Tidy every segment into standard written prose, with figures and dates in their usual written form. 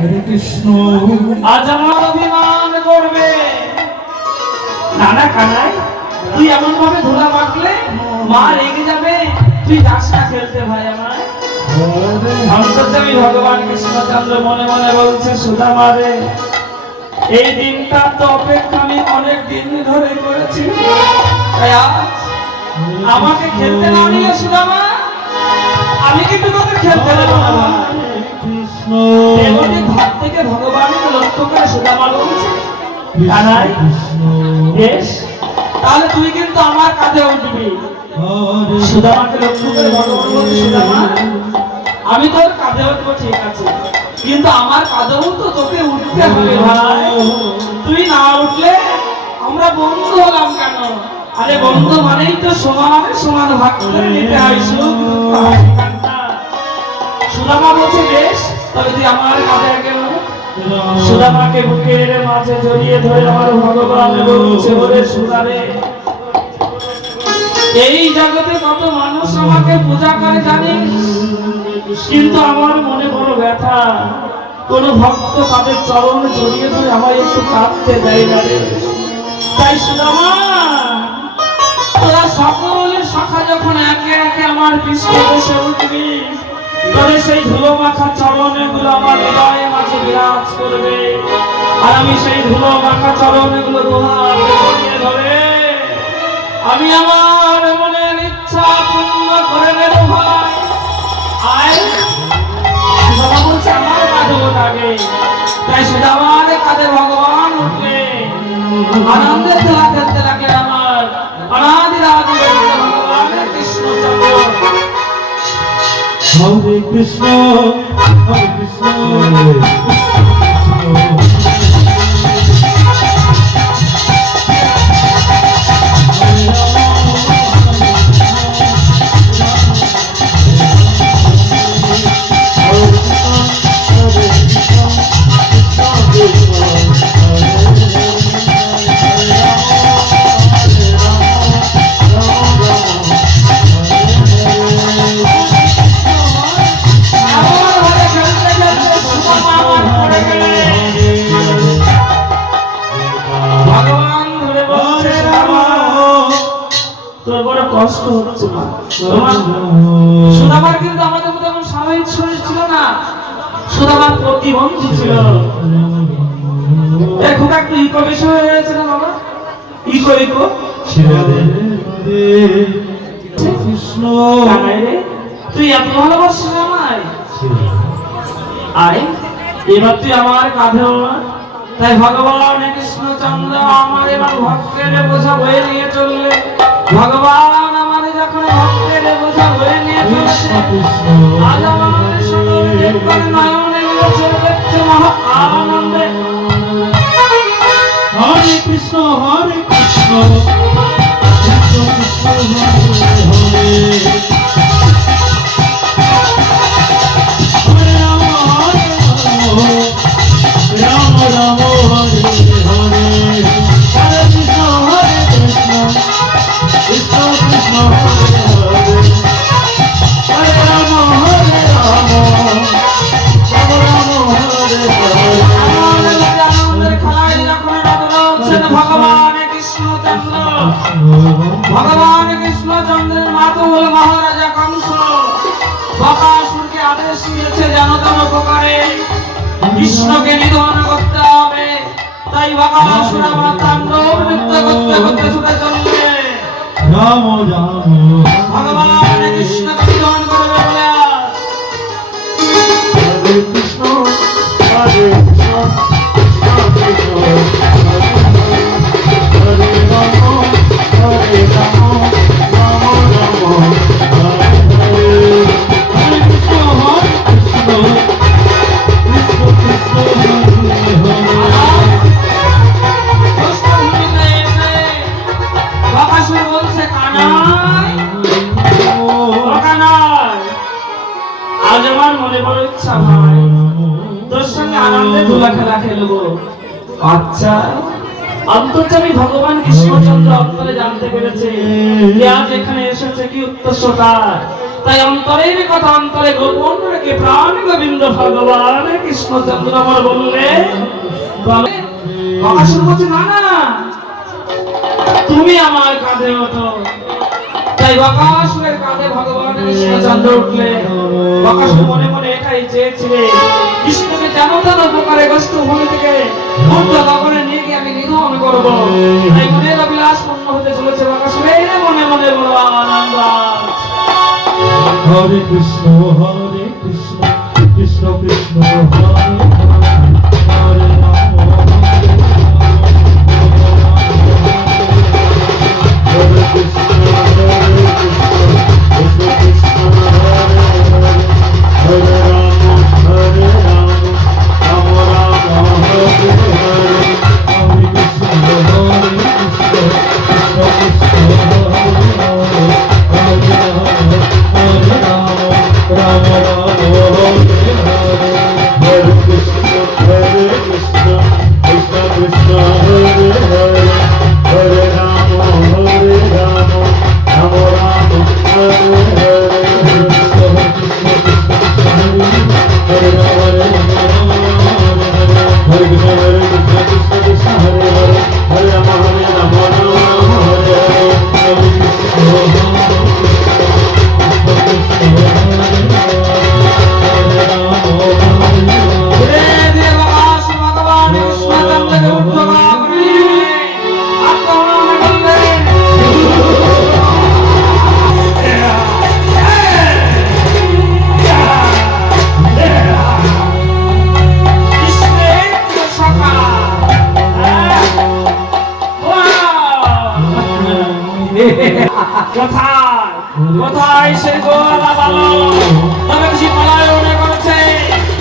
হরে কৃষ্ণ। আজ আমার অভিমান করবে না না কানাই, তুই এমন ভাবে ধুলা মাখলে মা রেগে যাবে, তুই যাস না খেলতে ভাই আমার। অন্তর্যামী ভগবান কৃষ্ণচন্দ্র মনে মনে বলছে, সুদামা রে, এই দিনটা তো অপেক্ষা আমি অনেক দিন ধরে করেছি, তাই আজ আমাকে খেলতে না নিলে সুদামা, আমি কিন্তু তোকে খেলতে দেবো না ভাই। দেবনী ভাব থেকে ভগবানকে লক্ষ্য করে সুদামা বলছে, কানাই বেশ, তাহলে তুই কিন্তু আমার কাঁধে উঠবি। সুদামাকে লক্ষ্য করে ভগবান বলছে, সুদামা আমি তোর কাঁধে উঠবো ঠিক আছে, কিন্তু আমার কাঁধেও তো তোকে উঠতে হবে ভাই। তুই না উঠলে আমরা বন্ধু হলাম কেন? আরে বন্ধু মানেই তো সমান সমান ভাগ করে নিতে হয়, সুখ দুঃখ হাসি-কান্না। সুদামা বলছে বেশ, তবে তুই আমার কাঁধে গেল। সুদামাকে বুকের মাঝে জড়িয়ে ধরে আমার ভগবান বলছে, ওরে সুদারে, এই জগতে কত মানুষ আমাকে পূজা করে জানিস, কিন্তু আমার মনে বড় ব্যথা, কোন ভক্ত তাদের চরণ জড়িয়ে ধরে আমায় একটু কাঁদতে দেয় না রে। তাই সুদামা, তোরা সকলের শাখা যখন একে একে আমার পৃষ্ঠে বসে উঠবি, তবে সেই ধুলো মাখা চরণগুলো আমার হৃদয়ে মাঝে বিরাজ করবে, আর আমি সেই ধুলো মাখা চরণগুলো দুহাতে জড়িয়ে ধরে আমি আমার মনের ইচ্ছা পূর্ণ করে নেব ভাই। আয় সুদামা বলছে, আমার কাঁধে ওঠ আগে। তাই সুদামার কাঁধে ভগবান উঠলে আনন্দের খেলা খেলতে লাগলেন আমার অনাদির আদি ভগবান কৃষ্ণচন্দ্র। হরে কৃষ্ণ হরে কৃষ্ণ কষ্ট হচ্ছে না সুদামার, কিন্তু আমাদের মতো এমন স্বাভাবিক শরীর ছিল না, সুদামার প্রতিবন্ধী ছিল। দেখো একটু ইকো বিষয় হয়ে গেছে না বাবা, ইকো ইকো কৃষ্ণ। তুই এত ভালোবাসিস আমায়, আরে এবার তুই আমার কাঁধে। তাই ভগবান কৃষ্ণচন্দ্র আমার এবার ভক্তের বোঝা বয়ে নিয়ে চললে, ভগবান আমার যখন ভক্তের বোঝা বয়ে নিয়ে চলেছে, আজ আমার সকল দেবগণ নয়নগুলো চলে যাচ্ছে মহা আনন্দে। হরে কৃষ্ণ হরে কৃষ্ণ কৃষ্ণ কৃষ্ণ হরে হরে, হরে রাম হরে রাম, রাম রাম হরে হরে, হরে কৃষ্ণ হরে কৃষ্ণ কৃষ্ণ কৃষ্ণ হরে হরে, হরে রাম হরে রাম, রাম রাম হরে হরে। আনন্দের খেলায় যখন নদন হচ্ছেন ভগবান কৃষ্ণচন্দ্র, ভগবান কৃষ্ণচন্দ্রের মাতুল মহারাজা কংস বকাসুরকে আদেশ দিয়েছে যেন তেন প্রকারে কৃষ্ণকে নিধন করতে হবে। তাই বকাসুর আমার তাণ্ডব নৃত্য করতে করতে ছুটে চলবে রাম রাম, ভগবান কৃষ্ণকে নিধন করবে বলে। হরে কৃষ্ণ হরে কৃষ্ণ কৃষ্ণ কৃষ্ণ হরে রাম, হরে রাম, রাম রাম হরে হরে, হরে কৃষ্ণ কৃষ্ণ কৃষ্ণ হরে হরে। ভূমিতে এসে বকাসুর বলছে, কানাই ও কানাই, আজ আমার মনে বড় ইচ্ছা ভাই, তোর সঙ্গে আনন্দে ধুলা খেলা খেলবো। আচ্ছা, অন্তর্যামী ভগবান কৃষ্ণচন্দ্র অন্তরে জানতে পেরেছে যে আজ এখানে এসেছে কি উদ্দেশ্য তার। তাই অন্তরের কথা অন্তরে গোপন রেখে প্রাণ গোবিন্দ ভগবান কৃষ্ণচন্দ্র আমার বললে বকাসুর বলছে না না তুমি আমার কাঁধে ওঠো। তাই বকাসুরের কাঁধে ভগবান কৃষ্ণচন্দ্র উঠলে। বকাসুর মনে মনে এটাই চেয়েছিলে কৃষ্ণকে যেন তেন প্রকারে গোষ্ঠ ভূমি থেকে মুক্ত গগনে নিয়ে গিয়ে আমি নিধন করবো। তাই মনের অভিলাষ পূর্ণ হতে চলেছে বকাসুরের মনে মনে বড় আনন্দ। হরে কৃষ্ণ কৃষ্ণ কৃষ্ণ হরে হরে রাম হরে কৃষ্ণ কৃষ্ণ কৃষ্ণ হরে হরে রাম রাম রাম হরে হরে হরে কৃষ্ণ কৃষ্ণ কৃষ্ণ হরে হরে রাম রাম হরে কৃষ্ণ কৃষ্ণ কৃষ্ণ হরে হরে হরে রাম রাম রাম হরে হরে হরে কৃষ্ণ হরে হরে হরে কৃষ্ণ কৃষ্ণ কৃষ্ণ হরে হরে হরে রাম রাম হরে হরে কোথায় কোথায় সেই গোয়ালা ভালো তবে কিছু পলায়নে করেছে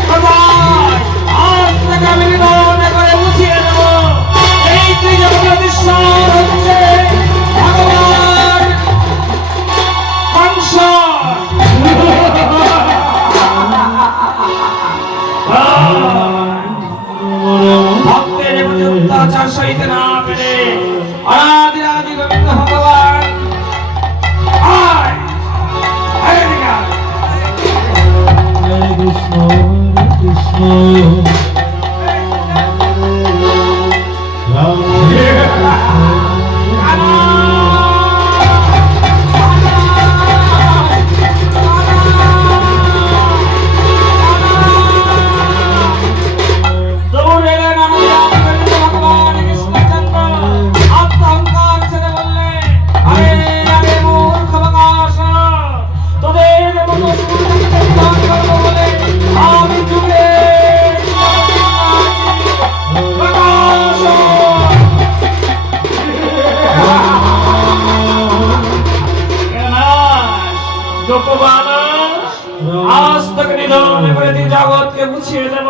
কোথায় আজ থেকে আমি নিধন করে মুছিয়ে দেব। এই ত্রিজগতের ঈশ্বর হচ্ছে ভগবান কংস। ভক্তের প্রতি অত্যাচার সইতে না পেরে আদি আদি গোবিন্দ ভগবান কৃষ্ণ কৃষ্ণ আজ থেকে নিধন করে ত্রিজগৎকে মুছিয়ে দেব।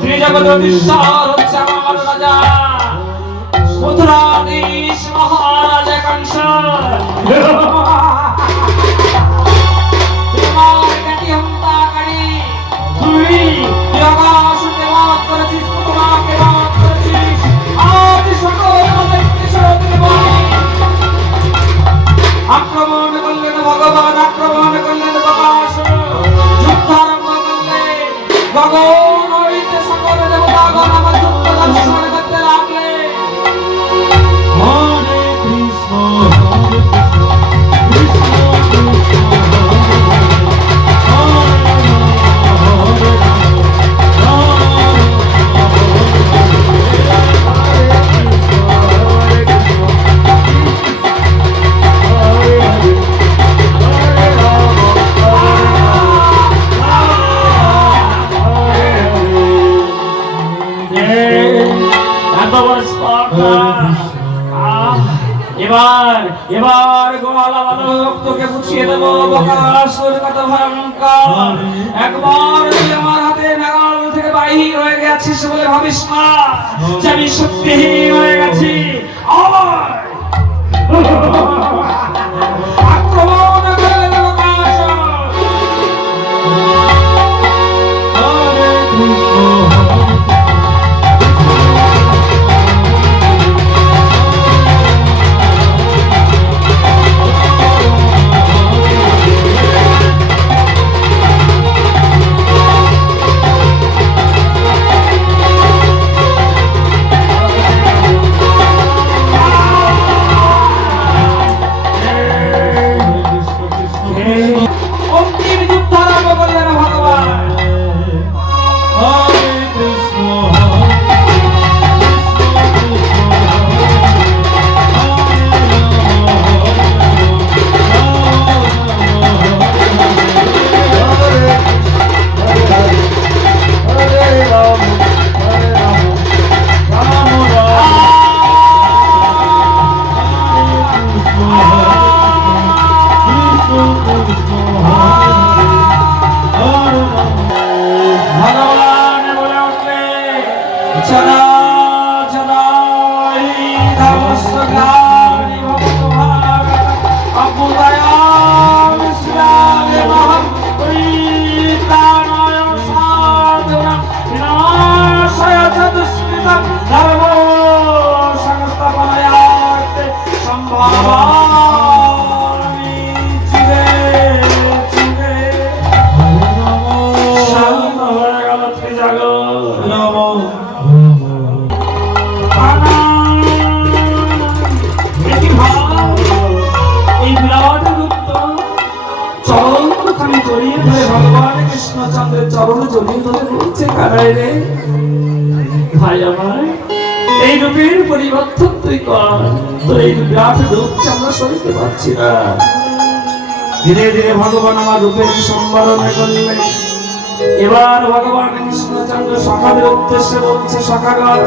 ত্রিজগতের ঈশ্বর হচ্ছে আমার রাজা মথুরাধীশ মহারাজা কংস। তোমার জ্ঞাতি হন্তাকারী তুই অগাসুরকে বধ করেছিস, তোমাকে বধ করেছিস। আজ সকল আক্রমণ করলেন ভগবান, আক্রমণ করলেন বকাসুর, যুদ্ধ আরম্ভ করলেন। গগন হইতে সকল দেবতাগণ আমার যুদ্ধ দর্শন করতে লাগলেন। হরে কৃষ্ণ কৃষ্ণ কৃষ্ণ হরে এবার গোয়ালা ভালো তোকে বুঝিয়ে দেব। বকাসুর কত ভয়ঙ্কর, একবার তুই আমার হাতে নাগাল থেকে বাহির হয়ে গেছিস বলে ভাবিস না যে আমি শক্তিহীন হয়ে গেছি। আক্রমণ করলেন বকাসুর। হরে কৃষ্ণ হরে চরণ জড়িয়ে ধরে বলছে কারাই রে ভাই আমার এই রূপের পরিবর্তন তুই কর, তোর এই বিরাট রূপ আমরা সইতে পারছি না। ধীরে ধীরে ভগবান আমার রূপের সম্বরণে করলেন। এবার ভগবান কৃষ্ণচন্দ্র সখাদের উদ্দেশ্যে বলছে, সখাগণ